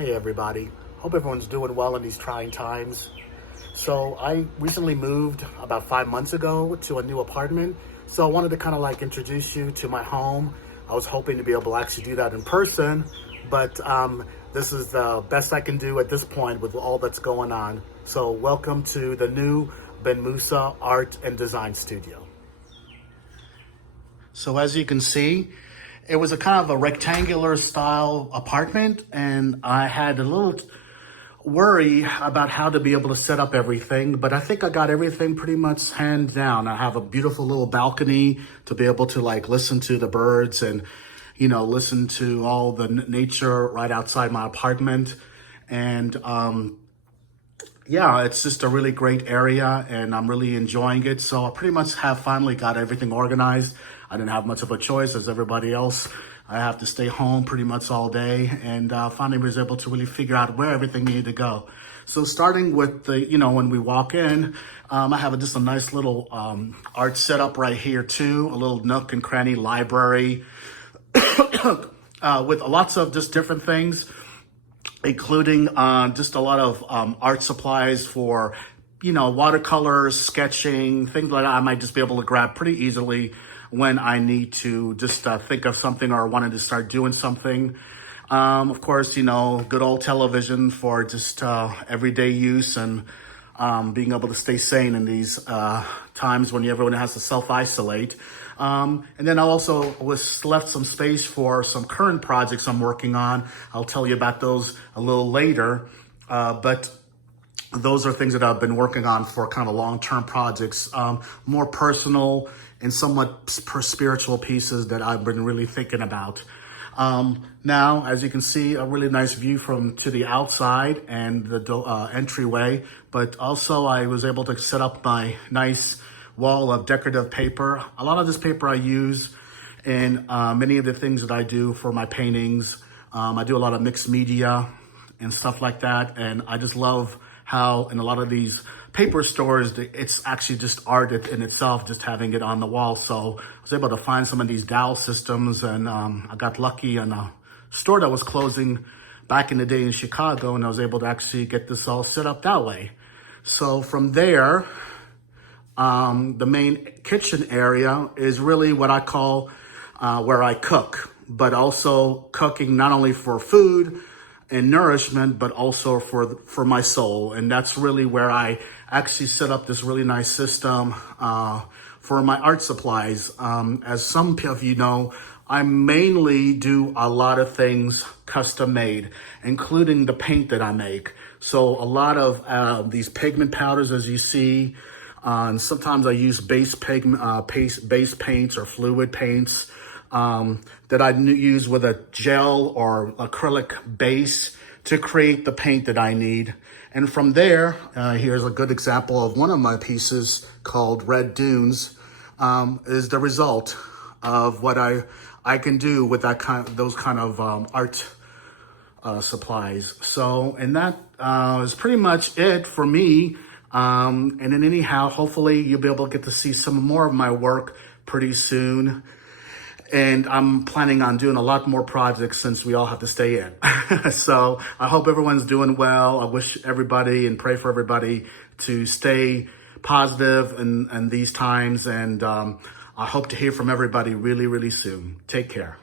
Hey everybody, hope everyone's doing well in these trying times. So I recently moved about 5 months ago to a new apartment. So I wanted to kind of like introduce you to my home. I was hoping to be able to actually do that in person, but this is the best I can do at this point with all that's going on. So welcome to the new benMUSA Art and Design Studio. So as you can see, it was a kind of a rectangular style apartment, and I had a little worry about how to be able to set up everything, but I think I got everything pretty much hands down. I have a beautiful little balcony to be able to like listen to the birds and, listen to all the nature right outside my apartment. And yeah, it's just a really great area and I'm really enjoying it. So I pretty much have finally got everything organized. I didn't have much of a choice as everybody else. I have to stay home pretty much all day, and finally was able to really figure out where everything needed to go. So starting with the, when we walk in, I have just a nice little art setup right here too, a little nook and cranny library with lots of just different things, including just a lot of art supplies for, watercolors, sketching, things like that I might just be able to grab pretty easily when I need to just think of something or wanted to start doing something. Of course, good old television for just everyday use and being able to stay sane in these times when everyone has to self-isolate. And then I also was left some space for some current projects I'm working on. I'll tell you about those a little later, but those are things that I've been working on for kind of long-term projects, more personal and somewhat spiritual pieces that I've been really thinking about. Now, as you can see, a really nice view to the outside and the entryway, but also I was able to set up my nice wall of decorative paper. A lot of this paper I use in many of the things that I do for my paintings. I do a lot of mixed media and stuff like that, and I just love how in a lot of these paper stores, it's actually just art in itself, just having it on the wall. So I was able to find some of these dowel systems, and I got lucky in a store that was closing back in the day in Chicago, and I was able to actually get this all set up that way. So from there, the main kitchen area is really what I call where I cook, but also cooking not only for food and nourishment, but also for my soul. And that's really where I actually set up this really nice system for my art supplies. As some of you know, I mainly do a lot of things custom made, including the paint that I make. So a lot of these pigment powders, as you see, and sometimes I use base paints or fluid paints that I use with a gel or acrylic base to create the paint that I need. And from there, here's a good example of one of my pieces called Red Dunes, is the result of what I can do with those kind of art supplies. So, and that is pretty much it for me. And then anyhow, hopefully you'll be able to get to see some more of my work pretty soon. And I'm planning on doing a lot more projects since we all have to stay in. So I hope everyone's doing well. I wish everybody and pray for everybody to stay positive in these times. And I hope to hear from everybody really, really soon. Take care.